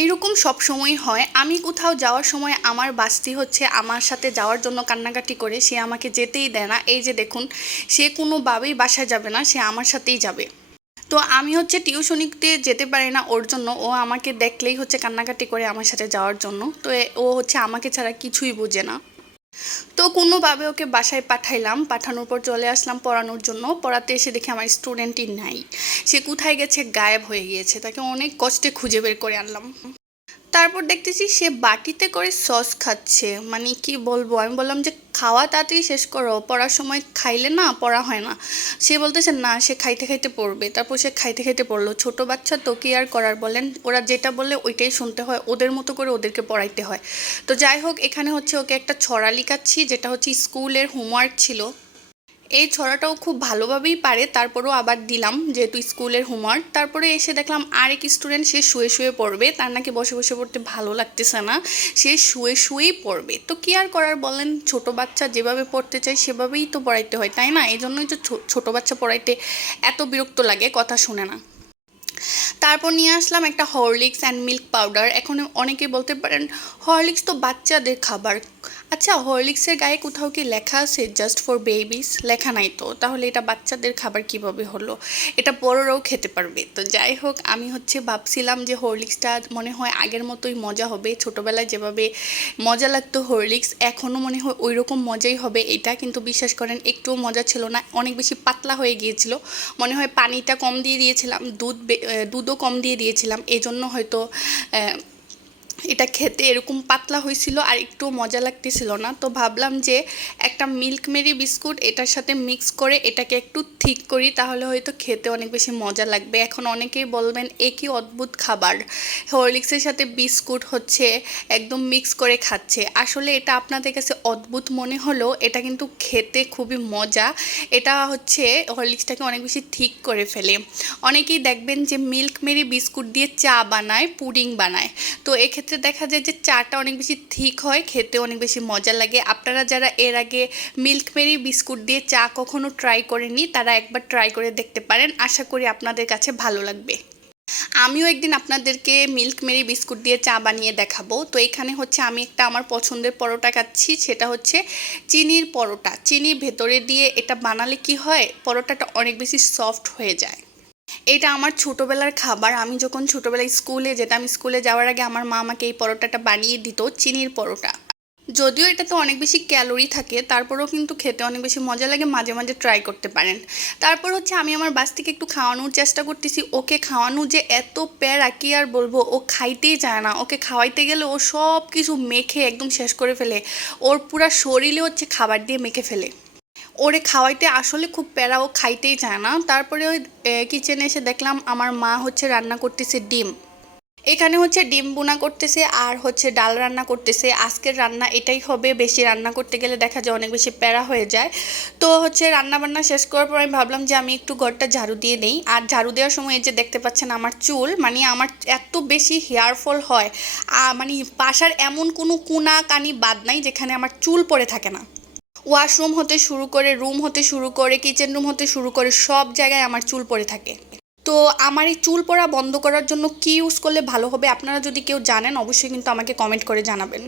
এইরকম সবসময় হয়। আমি কোথাও যাওয়ার সময় আমার বাস্তি হচ্ছে আমার সাথে যাওয়ার জন্য কান্নাকাটি করে, সে আমাকে যেতেই দেয় না। এই যে দেখুন, সে কোনোভাবেই বাসায় যাবে না, সে আমার সাথেই যাবে। তো আমি হচ্ছে টিউশনিতে যেতে পারি না ওর জন্য, ও আমাকে দেখলেই হচ্ছে কান্নাকাটি করে আমার সাথে যাওয়ার জন্য। তো ও হচ্ছে আমাকে ছাড়া কিছুই বোঝে না। তো কোনোভাবে ওকে বাসায় পাঠাইলাম, পাঠানোর পর চলে আসলাম পড়ানোর জন্য। পড়াতে এসে দেখি আমার স্টুডেন্টই নাই, সে কোথায় গেছে, গায়েব হয়ে গিয়েছে। তাকে অনেক কষ্টে খুঁজে বের করে আনলাম। তারপর দেখতেছি সে বাটিতে করে সস খাচ্ছে। মানে কি বলবো, আমি বললাম যে খাওয়া তাড়াতাড়ি শেষ করো, পড়ার সময় খাইলে না পড়া হয় না। সে বলতেছে না, সে খাইতে খাইতে পড়বে। তারপর সে খাইতে খাইতে পড়লো। ছোট বাচ্চা তো কি আর করার বলেন, ওরা যেটা বললে ওইটাই শুনতে হয়, ওদের মতো করে ওদেরকে পড়াইতে হয়। তো যাই হোক, এখানে হচ্ছে ওকে একটা ছড়া লিখাচ্ছি, যেটা হচ্ছে স্কুলের হোমওয়ার্ক ছিল। এই ছড়াটাও খুব ভালোভাবেই পারে, তারপরেও আবার দিলাম যেহেতু স্কুলের হোমওয়ার্ক। তারপরে এসে দেখলাম আরেক স্টুডেন্ট, সে শুয়ে শুয়ে পড়বে, তার নাকি বসে বসে পড়তে ভালো লাগতেছে না, সে শুয়ে শুয়েই পড়বে। তো কি আর করার বলেন, ছোট বাচ্চা যেভাবে পড়তে চায় সেভাবেই তো পড়াইতে হয়, তাই না? এই জন্যই তো ছোট বাচ্চা পড়াইতে এত বিরক্ত লাগে, কথা শুনে না। তারপর নিয়ে আসলাম একটা হরলিক্স অ্যান্ড মিল্ক পাউডার। এখন অনেকে বলতে পারেন হরলিক্স তো বাচ্চাদের খাবার। আচ্ছা, হরলিক্সের গায়ে কোথাও কি লেখা আছে জাস্ট ফর বেবিস? লেখা নাই তো, তাহলে এটা বাচ্চাদের খাবার কিভাবে হলো? এটা বড়রাও খেতে পারবে। তো যাই হোক, আমি হচ্ছে ভাবছিলাম যে হরলিক্সটা মনে হয় আগের মতোই মজা হবে, ছোটোবেলায় যেভাবে মজা লাগতো হরলিক্স, এখনও মনে হয় ওই রকম মজাই হবে এটা। কিন্তু বিশ্বাস করেন, একটুও মজা ছিল না, অনেক বেশি পাতলা হয়ে গিয়েছিল। মনে হয় পানিটা কম দিয়ে দিয়েছিলাম, দুধও কম দিয়ে দিয়েছিলাম, এই জন্য হয়তো এটা খেতে এরকম পাতলা হয়েছিল, আর একটু মজা লাগতেছিল না। তো ভাবলাম যে একটা মিল্ক মেরি বিস্কুট এটার সাথে মিক্স করে এটাকে একটু থিক করি, তাহলে হয়তো খেতে অনেক বেশি মজা লাগবে। এখন অনেকেই বলবেন এ কি অদ্ভুত খাবার, হরলিক্সের সাথে বিস্কুট হচ্ছে একদম মিক্স করে খাচ্ছে। আসলে এটা আপনাদের কাছে অদ্ভুত মনে হলেও এটা কিন্তু খেতে খুবই মজা। এটা হচ্ছে হরলিক্সটাকে অনেক বেশি থিক করে ফেলে। অনেকেই দেখবেন যে মিল্ক মেরি বিস্কুট দিয়ে চা বানায়, পুডিং বানায়। তো এক্ষেত্রে দেখা যায় যে চাটা অনেক বেশি থিক হয়, খেতে অনেক বেশি মজা লাগে। আপনারা যারা এর আগে মিল্ক মেরি বিস্কুট দিয়ে চা কখনো ট্রাই করেননি, তারা একবার ট্রাই করে দেখতে পারেন, আশা করি আপনাদের কাছে ভালো লাগবে। আমিও একদিন আপনাদেরকে মিল্ক মেরি বিস্কুট দিয়ে চা বানিয়ে দেখাবো। তো এখানে হচ্ছে আমি একটা আমার পছন্দের পরোটা খাচ্ছি, সেটা হচ্ছে চিনির পরোটা। চিনি ভেতরে দিয়ে এটা বানালে কি হয়, পরোটাটা অনেক বেশি সফট হয়ে যায়। এটা আমার ছোটোবেলার খাবার। আমি যখন ছোটোবেলায় স্কুলে যেতাম, স্কুলে যাওয়ার আগে আমার মা আমাকে এই পরোটাটা বানিয়ে দিত, চিনির পরোটা। যদিও এটাতে অনেক বেশি ক্যালোরি থাকে, তারপরেও কিন্তু খেতে অনেক বেশি মজা লাগে, মাঝে মাঝে ট্রাই করতে পারেন। তারপর হচ্ছে আমি আমার বাচ্চাকে একটু খাওয়ানোর চেষ্টা করতেছি। ওকে খাওয়ানো যে এত প্যারা, কি আর বলবো, ও খাইতেই চায় না। ওকে খাওয়াইতে গেলে ও সব কিছু মেখে একদম শেষ করে ফেলে, ওর পুরা শরীরে হচ্ছে খাবার দিয়ে মেখে ফেলে। ওরে খাওয়াইতে আসলে খুব প্যারা, ও খাইতেই চায় না। তারপরে ওই কিচেনে এসে দেখলাম আমার মা হচ্ছে রান্না করতেছে ডিম। এখানে হচ্ছে ডিম বোনা করতেছে আর হচ্ছে ডাল রান্না করতেছে। আজকের রান্না এটাই হবে, বেশি রান্না করতে গেলে দেখা যায় অনেক বেশি প্যারা হয়ে যায়। তো হচ্ছে রান্না বান্না শেষ করার পর আমি ভাবলাম যে আমি একটু ঘরটা ঝাড়ু দিয়ে নেই। আর ঝাড়ু দেওয়ার সময় এই যে দেখতে পাচ্ছেন আমার চুল, মানে আমার এত বেশি হেয়ার ফল হয়, মানে বাসার এমন কোনো কোনা কানি বাদ নাই যেখানে আমার চুল পড়ে থাকে না। ওয়াশরুম হতে শুরু করে, রুম হতে শুরু করে, কিচেন রুম হতে শুরু করে সব জায়গায় আমার চুল পড়ে থাকে। তো আমার এই চুল পড়া বন্ধ করার জন্য কি ইউজ করলে ভালো হবে, আপনারা যদি কেউ জানেন অবশ্যই কিন্তু আমাকে কমেন্ট করে জানাবেন।